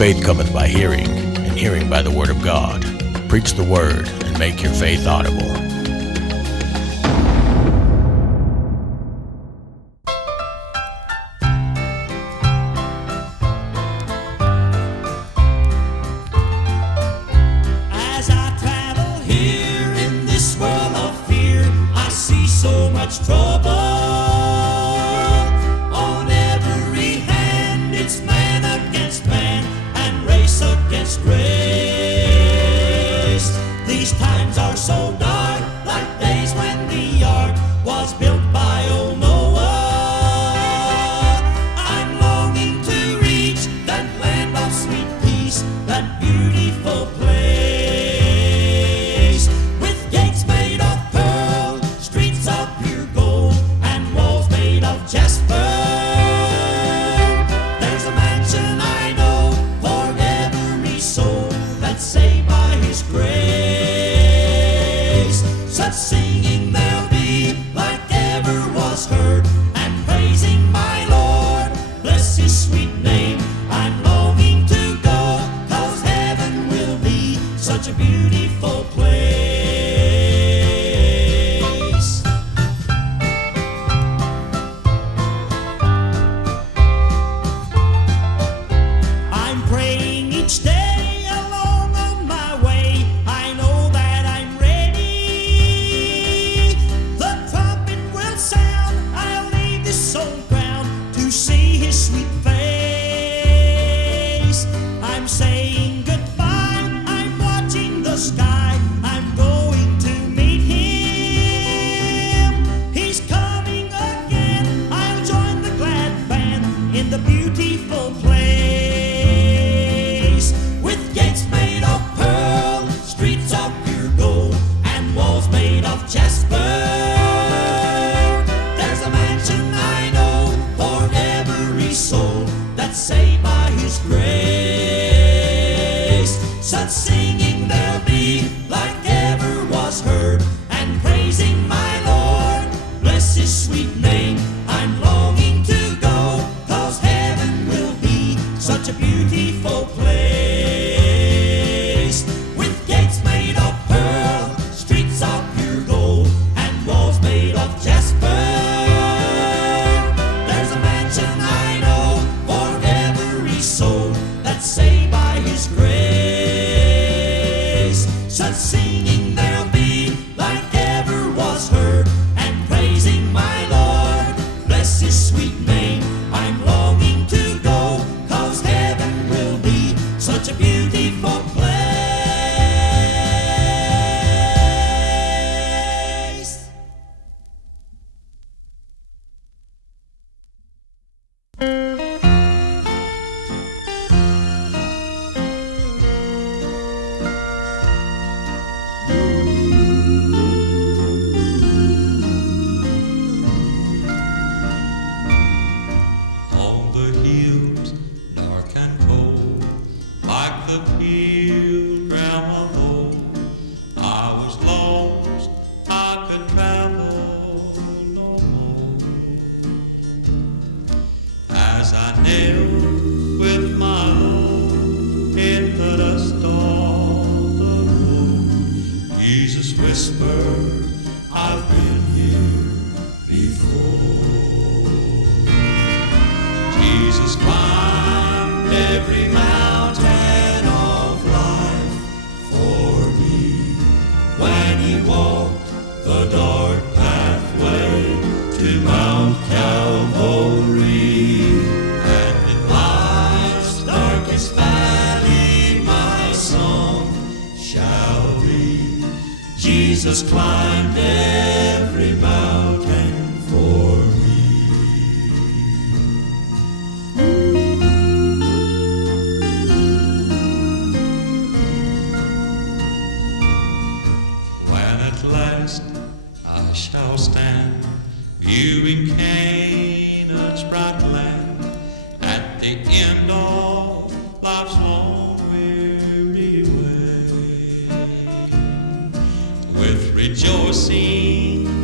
Faith cometh by hearing, and hearing by the word of God. Preach the word, and make your faith audible. As I travel here in this world of fear, I see so much trouble. On every hand, it's man against man and race against race. These times are so dark, like days when the ark was built by old Noah. I'm longing to reach that land of sweet peace, that beautiful place, with gates made of pearl, streets of pure gold, and walls made of jasper. There's a mansion I know for every soul that's saved by His grace. Such singing there'll be like ever was heard, and praising my Lord, bless His sweet name. I'm longing to go, 'cause heaven will be such a beautiful place. I'm praying each day along on my way. I know that I'm ready. The trumpet will sound. I'll leave this old ground to see His sweet face. I'm saying goodbye. I'm watching the sky. I'm going to meet Him. He's coming again. I'll join the glad band in the beautiful place, with gates made of pearl, streets of pure gold, and walls made of jasper. There's a mansion I know for every soul that's saved by His grace. Such singing there'll be like ever was heard, and praising my Lord, bless His sweet name. I'm longing to go, 'cause heaven will be such a beautiful place, with gates made of pearl, streets of pure gold, and walls made of jasper. There's a mansion I know for every soul that's saved by His grace. Such singing there'll be like ever was heard, and praising my Lord, bless His sweet name. I'm longing to go, 'cause heaven will be such a beautiful place. On the hills, dark and cold, like the pilgrim of old, I was lost, I could travel no more. As I knelt with my Lord in the dust of the road, Jesus whispered, I've been here before. Jesus climbed every mountain of life for me when He walked the dark pathway to Mount Calvary. And in life's darkest valley, my song shall be, Jesus climbed every mountain for me. When at last I shall stand, viewing Canaan's bright land, at the end of life's long weary way, with rejoicing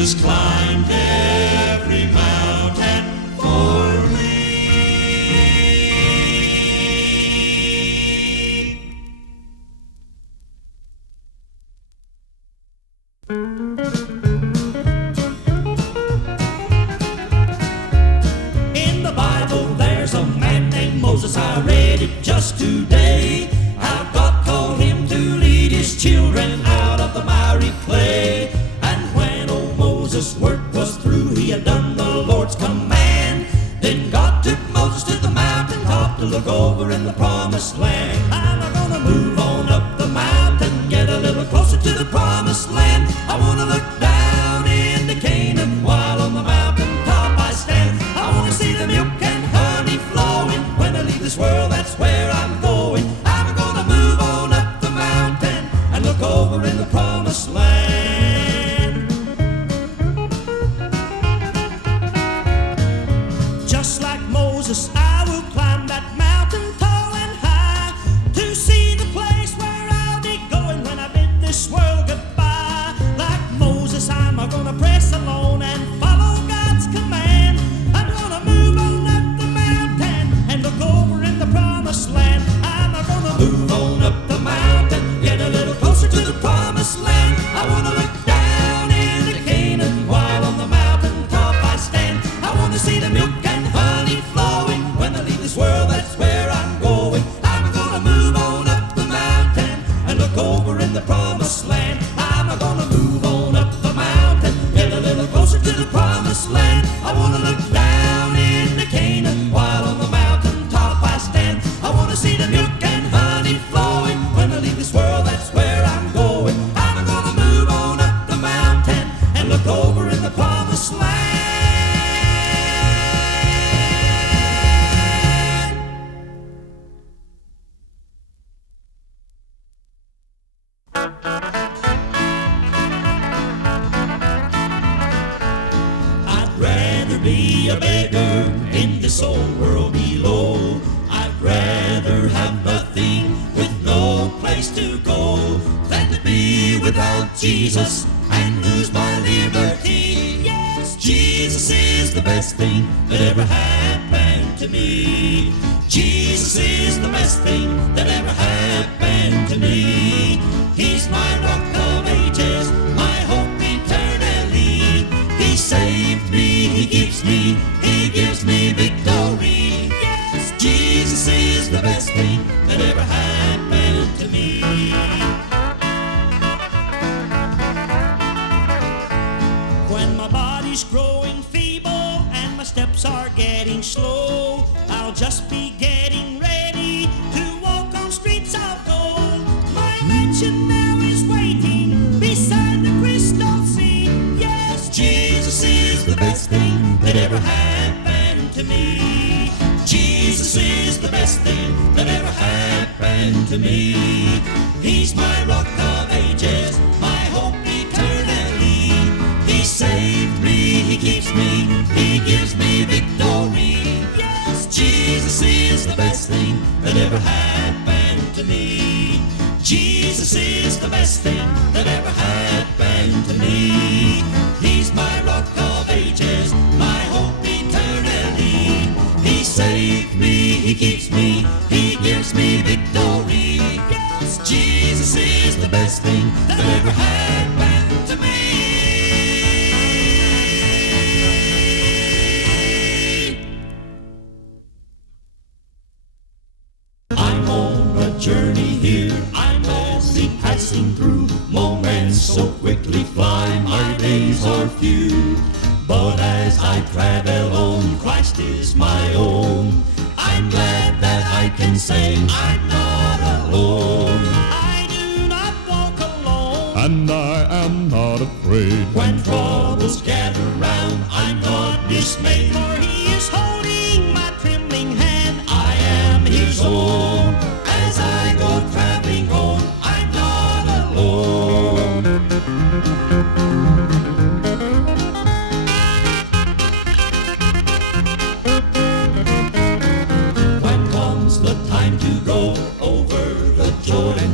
Jesus climbed every mountain for me. In the Bible there's a man named Moses. I read it just today. How God called him to lead his children out of the miry clay. And when old Moses' work was through, he had done the Lord's command. Then God took Moses to the mountain top to look over in the promised land. I'm gonna move on up the mountain, get a little closer to the promised land. I wanna look down into Canaan while on the mountain top I stand. I wanna see the milk and honey flowing. When I leave this world, that's where I'm going. I'm gonna move on up the mountain and look over in the promised land. Just like Moses, I will climb that mountain tall and high to see the place where I'll be going when I bid this world goodbye. Like Moses, I'm gonna press along and follow God's command. I'm gonna move on up the mountain and look over in the promised land. I'm gonna move on up the mountain, get a little closer to the promised land. I wanna look down into Canaan while on the mountain top I stand. I wanna see the milk and honey flowing. When I leave this world, that's where I'm going. I'm gonna move on up the mountain and look over in the promised land. I'm gonna move on up the mountain, get a little closer to the promised land. I wanna look down into Canaan while on the mountain top I stand. I wanna see the milk and honey flowing. When I leave this world, that's where I'm going. I'm gonna move on up the mountain and look over in the promised land. I'd rather be a beggar in this old world below. I'd rather have nothing with no place to go than to be without Jesus and lose my liberty. Yes, Jesus is the best thing that ever happened to me. Jesus is the best thing that ever happened to me. He's my rock of ages, my hope eternally. He saved me, he gives me victory. Yes, Jesus is the best thing that ever happened to me. When my body's growing feeble and my steps are getting slow, I'll just be getting ready to walk on streets of gold. My mansion now is waiting beside the crystal sea. Yes, Jesus is the best thing that ever happened to me. Jesus is the best thing that ever happened to me. He's my rock of ages, my hope eternally. He saved me, he keeps me, he gives me victory. Yes, Jesus is the best thing that ever happened to me. Jesus is the best thing that ever happened to me. He's my rock of ages, my hope eternally. He saved me, he keeps me, he gives me victory. Yes, Jesus is the best thing that ever happened to me. I'm on a journey here, I'm only passing through. Moments so quickly fly, my days are few. But as I travel on, Christ is my own. I'm glad that I can say I'm not alone. I do not walk alone, and I am not afraid. when troubles gather round, I'm not dismayed. For he is holding my trembling hand, I am his own. As I go traveling on, I'm not alone. When comes the time to go over the Jordan,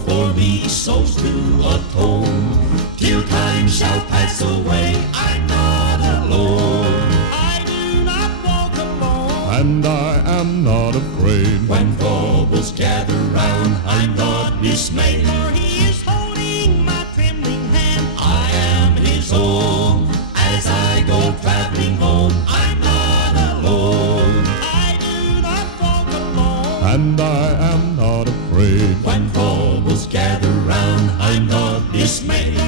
for me souls to atone. Till time shall pass away, I'm not alone. I do not walk alone. And I am not afraid. When troubles gather round, I'm not dismayed. For he is holding my trembling hand. I am his own. As I go traveling home, I'm not alone. I do not walk alone. And I am not afraid. When troubles gather round, I'm not dismayed.